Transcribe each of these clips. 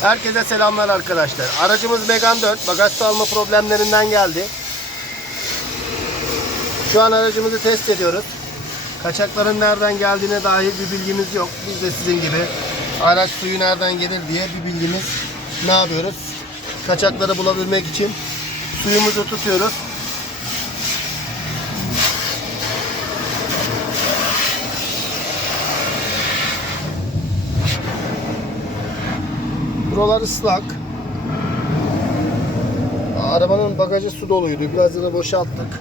Herkese selamlar arkadaşlar. Aracımız Megane 4. Bagaj su alma problemlerinden geldi. Şu an aracımızı test ediyoruz. Kaçakların nereden geldiğine dair bir bilgimiz yok. Biz de sizin gibi araç suyu nereden gelir diye bir bilgimiz ne yapıyoruz? Kaçakları bulabilmek için suyumuzu tutuyoruz. Buralar ıslak. Arabanın bagajı su doluydu. Biraz da boşalttık.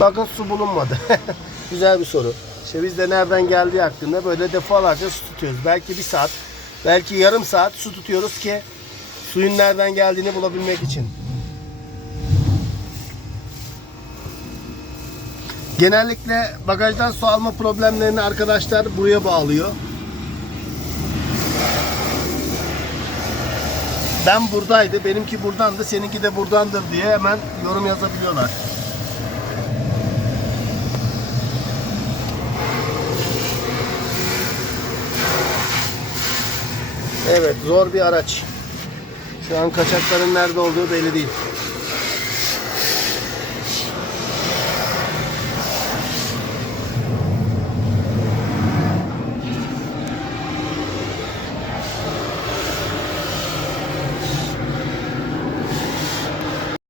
Bakın su bulunmadı. Güzel bir soru. İşte biz de nereden geldiği hakkında böyle defalarca su tutuyoruz. Belki bir saat, belki yarım saat su tutuyoruz ki suyun nereden geldiğini bulabilmek için. Genellikle bagajdan su alma problemlerini arkadaşlar buraya bağlıyor. Ben buradaydı, benimki buradandı, seninki de buradandır diye hemen yorum yazabiliyorlar. Evet zor bir araç. Şu an kaçakların nerede olduğu belli değil.